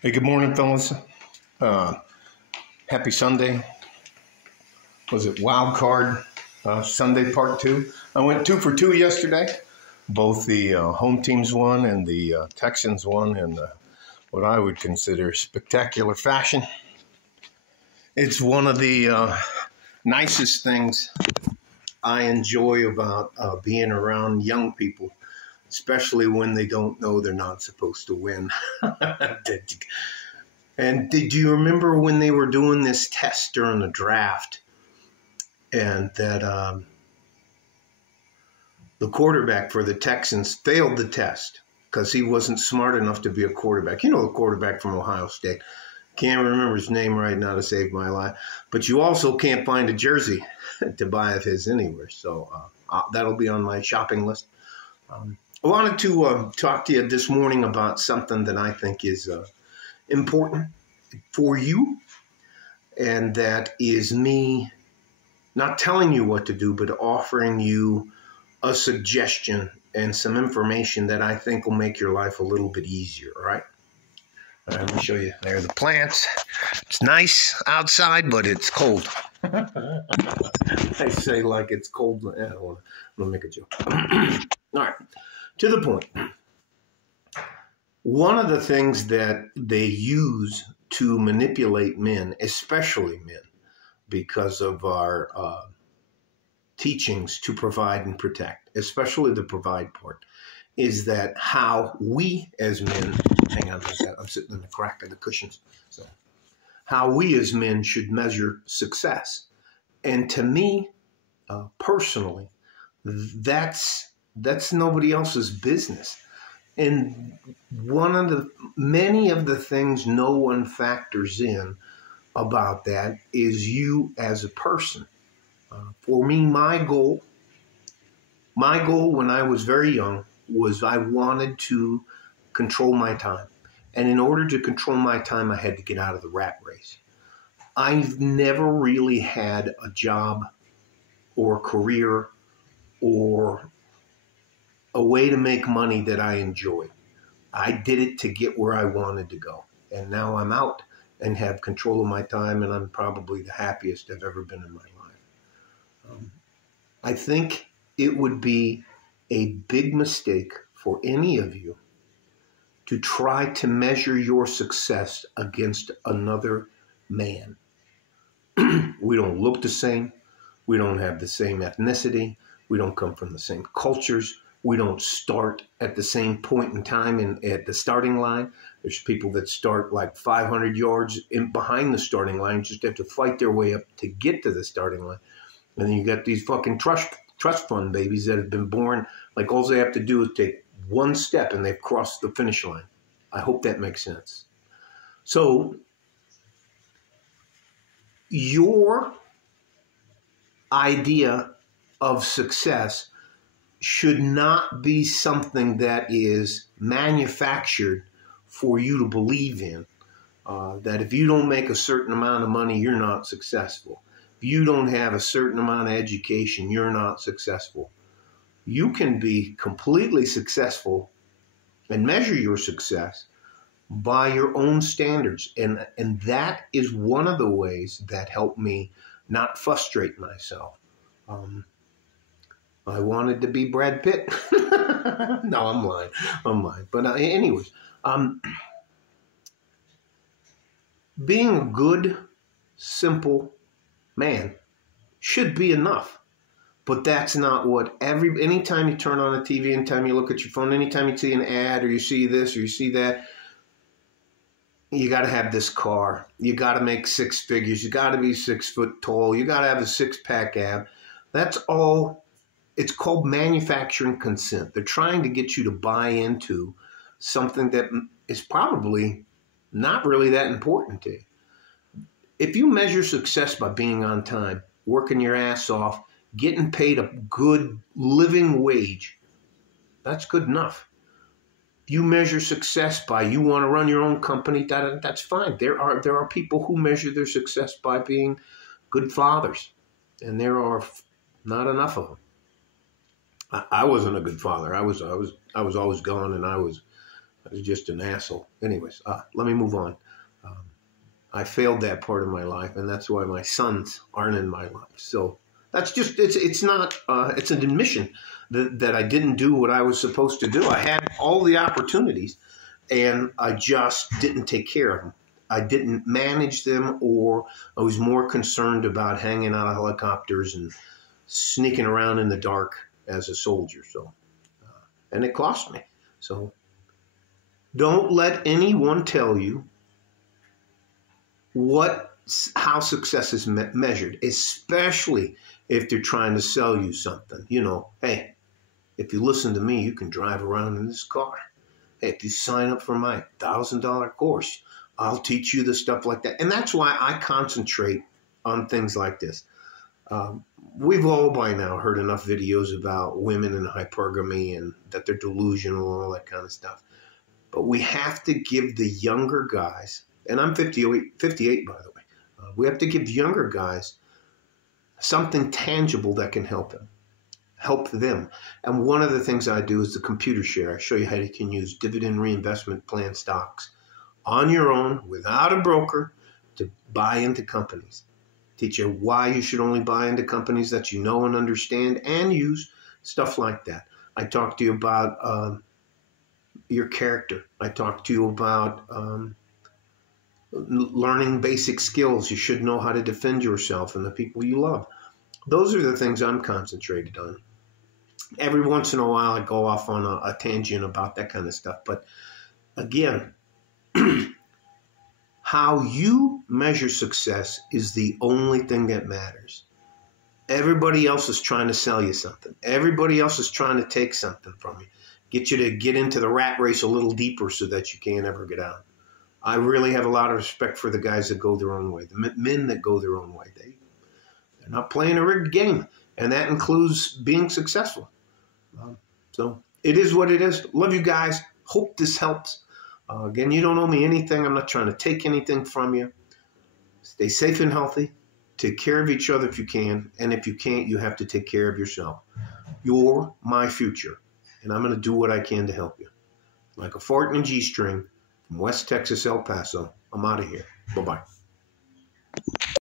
Hey, good morning, fellas. Uh, Happy Sunday. Was it Wild Card Sunday Part 2? I went 2 for 2 yesterday. Both the home teams won and the Texans won in what I would consider spectacular fashion. It's one of the nicest things I enjoy about being around young people, especially when they don't know they're not supposed to win. And did you remember when they were doing this test during the draft and that the quarterback for the Texans failed the test because he wasn't smart enough to be a quarterback? You know, the quarterback from Ohio State. Can't remember his name right now to save my life. But you also can't find a jersey to buy of his anywhere. So that'll be on my shopping list. I wanted to talk to you this morning about something that I think is important for you, and that is me not telling you what to do, but offering you a suggestion and some information that I think will make your life a little bit easier, all right? Let me show you. There are the plants. It's nice outside, but it's cold. I say like it's cold. I don't want to make a joke. All right, to the point. One of the things that they use to manipulate men, especially men, because of our teachings to provide and protect, especially the provide part, is that how we as men, hang on a second, I'm sitting in the crack of the cushions, so how we as men should measure success. And to me, personally, that's nobody else's business. And many of the things no one factors in about that is you as a person. For me, my goal when I was very young was I wanted to control my time. And in order to control my time, I had to get out of the rat race. I've never really had a job or a career or a way to make money that I enjoyed. I did it to get where I wanted to go. And now I'm out and have control of my time, and I'm probably the happiest I've ever been in my life. I think it would be a big mistake for any of you to try to measure your success against another man. We don't look the same. We don't have the same ethnicity. We don't come from the same cultures. We don't start at the same point in time at the starting line. There's people that start like 500 yards behind the starting line, just have to fight their way up to get to the starting line. And then you got these fucking trust fund babies that have been born, like all they have to do is take one step and they've crossed the finish line. I hope that makes sense. So your idea of success should not be something that is manufactured for you to believe in. That if you don't make a certain amount of money, you're not successful. If you don't have a certain amount of education, you're not successful. You can be completely successful and measure your success by your own standards. And that is one of the ways that helped me not frustrate myself. I wanted to be Brad Pitt. No, I'm lying. But anyways, being a good, simple man should be enough. But that's not what anytime you turn on a TV, anytime you look at your phone, anytime you see an ad or you see this or you see that, you got to have this car. You got to make 6 figures. You got to be 6 foot tall. You got to have a 6-pack ab. That's all. It's called manufacturing consent. They're trying to get you to buy into something that is probably not really that important to you. If you measure success by being on time, working your ass off, getting paid a good living wage, that's good enough. If you measure success by you want to run your own company, that's fine. There are people who measure their success by being good fathers, and there are not enough of them. I wasn't a good father. I was always gone, and I I was just an asshole. Anyways, let me move on. Um, I failed that part of my life, and that's why my sons aren't in my life. So that's just, it's not, it's an admission that I didn't do what I was supposed to do. I had all the opportunities, and I just didn't take care of them. I didn't manage them, or I was more concerned about hanging out of helicopters and sneaking around in the dark as a soldier. So, and it cost me. So don't let anyone tell you how success is measured, especially if they're trying to sell you something. You know, hey, if you listen to me, you can drive around in this car. Hey, if you sign up for my $1,000 course, I'll teach you the stuff like that. And that's why I concentrate on things like this. We've all by now heard enough videos about women in hypergamy and that they're delusional and all that kind of stuff. But we have to give the younger guys, and I'm 58 by the way, we have to give younger guys something tangible that can help them. And one of the things I do is the computer share. I show you how you can use dividend reinvestment plan stocks on your own without a broker to buy into companies. Teach you why you should only buy into companies that you know and understand and use, stuff like that. I talk to you about your character. I talk to you about learning basic skills. You should know how to defend yourself and the people you love. Those are the things I'm concentrated on. Every once in a while, I go off on a tangent about that kind of stuff. But again, how you measure success is the only thing that matters. Everybody else is trying to sell you something. Everybody else is trying to take something from you. Get you to get into the rat race a little deeper so that you can't ever get out. I really have a lot of respect for the guys that go their own way, the men that go their own way. They're not playing a rigged game, and that includes being successful. So it is what it is. Love you guys. Hope this helps. Again, you don't owe me anything. I'm not trying to take anything from you. Stay safe and healthy. Take care of each other if you can. And if you can't, you have to take care of yourself. You're my future, and I'm going to do what I can to help you. Like a fart in a G-string from West Texas, El Paso, I'm out of here. Bye-bye.